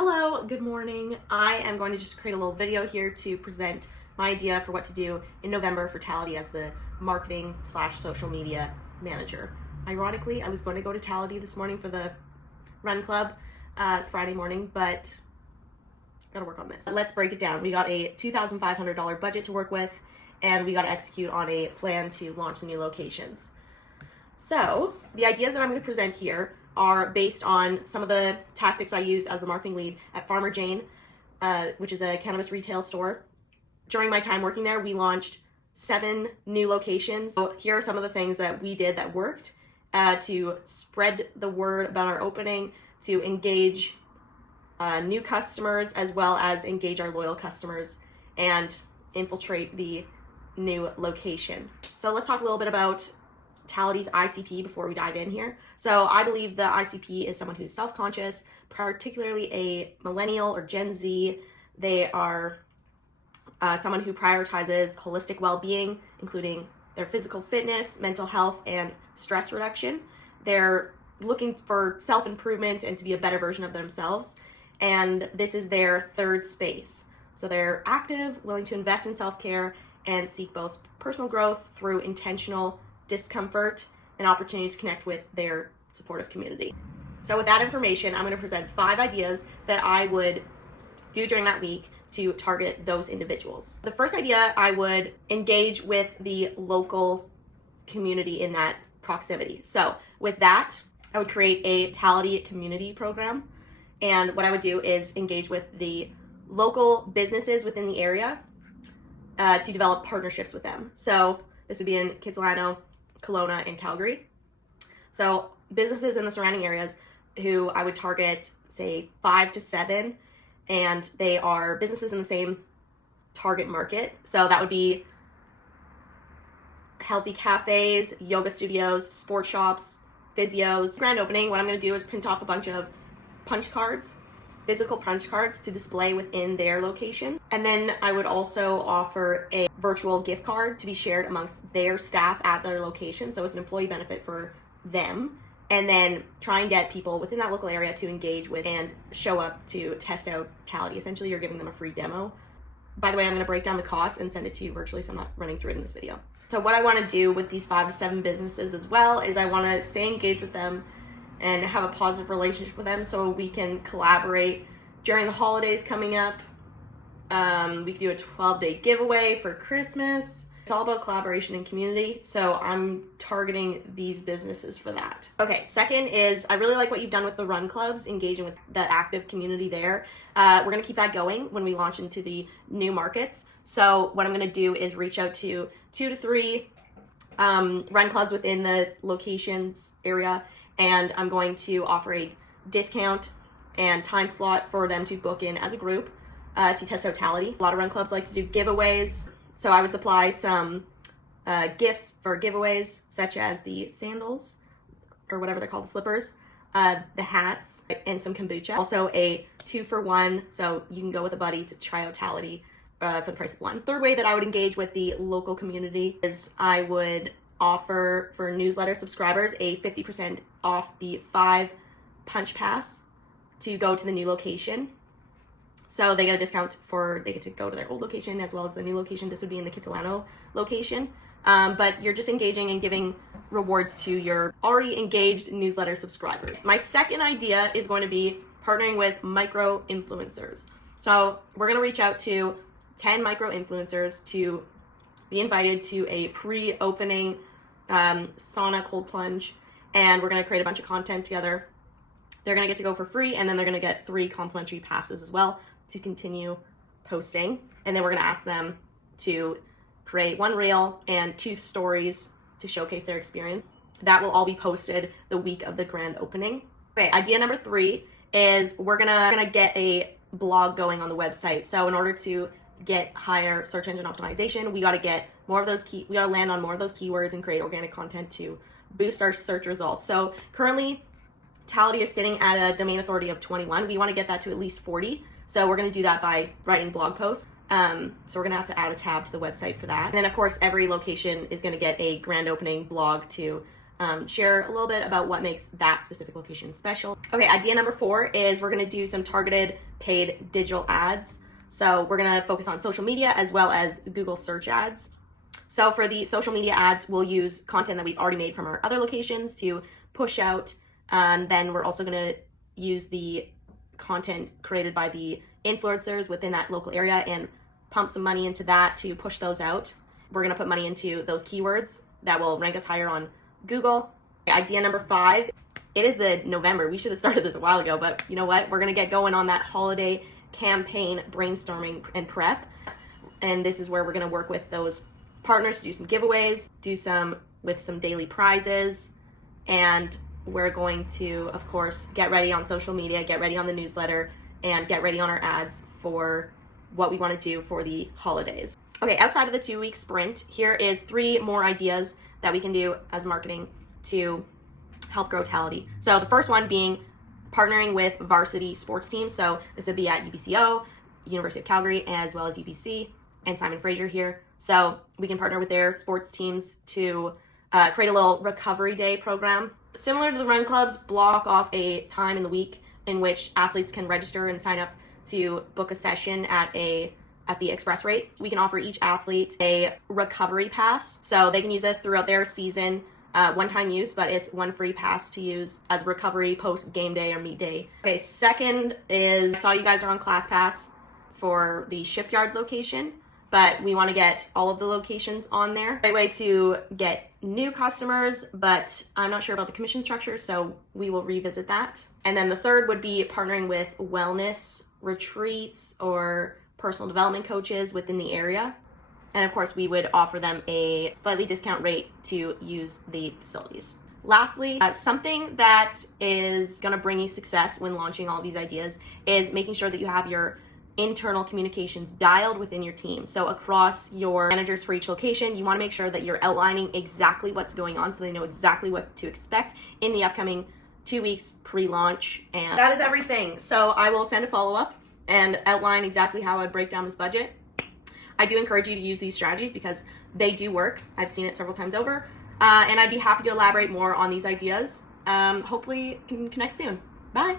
Hello, good morning. I am going to just create a little video here to present my idea for what to do in November for Tality as the marketing / social media manager. Ironically, I was going to go to Tality this morning for the run club Friday morning, but gotta work on this. Let's break it down. We got a $2,500 budget to work with, and we got to execute on a plan to launch the new locations. So the ideas that I'm going to present here are based on some of the tactics I used as the marketing lead at Farmer Jane, which is a cannabis retail store. During my time working there, we launched 7 new locations. So here are some of the things that we did that worked to spread the word about our opening, to engage new customers, as well as engage our loyal customers and infiltrate the new location. So let's talk a little bit about Tality's ICP before we dive in here. So I believe the ICP is someone who's self-conscious, particularly a millennial or Gen Z. They are someone who prioritizes holistic well-being, including their physical fitness, mental health, and stress reduction. They're looking for self-improvement and to be a better version of themselves, and this is their third space. So they're active, willing to invest in self-care, and seek both personal growth through intentional discomfort and opportunities to connect with their supportive community. So with that information, I'm going to present 5 ideas that I would do during that week to target those individuals. The first idea, I would engage with the local community in that proximity. So with that, I would create a Tality community program. And what I would do is engage with the local businesses within the area to develop partnerships with them. So this would be in Kitsilano, Kelowna, and Calgary. So businesses in the surrounding areas who I would target, say 5 to 7, and they are businesses in the same target market. So that would be healthy cafes, yoga studios, sports shops, physios. Grand opening, what I'm going to do is print off a bunch of punch cards, physical punch cards to display within their location. And then I would also offer a virtual gift card to be shared amongst their staff at their location. So it's an employee benefit for them. And then try and get people within that local area to engage with and show up to test out Tality. Essentially, you're giving them a free demo. By the way, I'm going to break down the costs and send it to you virtually, so I'm not running through it in this video. So what I want to do with these 5 to 7 businesses as well is I want to stay engaged with them and have a positive relationship with them so we can collaborate during the holidays coming up. We could do a 12-day giveaway for Christmas. It's all about collaboration and community, so I'm targeting these businesses for that. Okay, second is I really like what you've done with the run clubs, engaging with the active community there. We're going to keep that going when we launch into the new markets. So what I'm going to do is reach out to 2 to 3 run clubs within the locations area, and I'm going to offer a discount and time slot for them to book in as a group to test out Tality. A lot of run clubs like to do giveaways, so I would supply some gifts for giveaways, such as the sandals, or whatever they're called, the slippers, the hats, and some kombucha. Also a 2-for-1, so you can go with a buddy to try out Tality for the price of 1. Third way that I would engage with the local community is I would offer for newsletter subscribers a 50% off the 5 punch pass to go to the new location. So they get a discount they get to go to their old location as well as the new location. This would be in the Kitsilano location. But you're just engaging and giving rewards to your already engaged newsletter subscribers. My second idea is going to be partnering with micro influencers. So we're going to reach out to 10 micro influencers to be invited to a pre-opening sauna cold plunge, and we're going to create a bunch of content together. They're going to get to go for free, and then they're going to get 3 complimentary passes as well to continue posting. And then we're going to ask them to create 1 reel and 2 stories to showcase their experience. That will all be posted the week of the grand opening. Okay, idea number 3 is we're gonna get a blog going on the website. So in order to get higher search engine optimization, we got to get more of those we got to land on more of those keywords and create organic content to boost our search results. So currently Tality is sitting at a domain authority of 21. We want to get that to at least 40. So we're going to do that by writing blog posts. So we're going to have to add a tab to the website for that. And then of course, every location is going to get a grand opening blog to share a little bit about what makes that specific location special. Okay, idea number 4 is we're gonna do some targeted paid digital ads. So we're gonna focus on social media as well as Google search ads. So for the social media ads, we'll use content that we've already made from our other locations to push out. And then we're also gonna use the content created by the influencers within that local area and pump some money into that to push those out. We're gonna put money into those keywords that will rank us higher on Google. Idea number 5, it is the November. We should have started this a while ago, but you know what? We're gonna get going on that holiday campaign brainstorming and prep. And this is where we're gonna work with those partners to do some giveaways, do some daily prizes, and we're going to, of course, get ready on social media, get ready on the newsletter, and get ready on our ads for what we wanna do for the holidays. Okay, outside of the 2-week sprint, here is 3 more ideas that we can do as marketing to help grow Tality. So the first one being partnering with varsity sports teams. So this would be at UBCO, University of Calgary, as well as UBC, and Simon Fraser here. So we can partner with their sports teams to create a little recovery day program. Similar to the run clubs, block off a time in the week in which athletes can register and sign up to book a session at the express rate. We can offer each athlete a recovery pass. So they can use this throughout their season, one-time use, but it's one free pass to use as recovery post game day or meet day. Okay, second is, I saw you guys are on ClassPass for the Shipyards location, but we want to get all of the locations on there. Great way to get new customers, but I'm not sure about the commission structure, so we will revisit that. And then the third would be partnering with wellness retreats or personal development coaches within the area. And of course, we would offer them a slightly discount rate to use the facilities. Lastly, something that is gonna bring you success when launching all these ideas is making sure that you have your internal communications dialed within your team. So across your managers for each location, you wanna make sure that you're outlining exactly what's going on so they know exactly what to expect in the upcoming 2 weeks pre-launch. And that is everything. So I will send a follow-up and outline exactly how I'd break down this budget. I do encourage you to use these strategies because they do work. I've seen it several times over, and I'd be happy to elaborate more on these ideas. Hopefully can connect soon. Bye.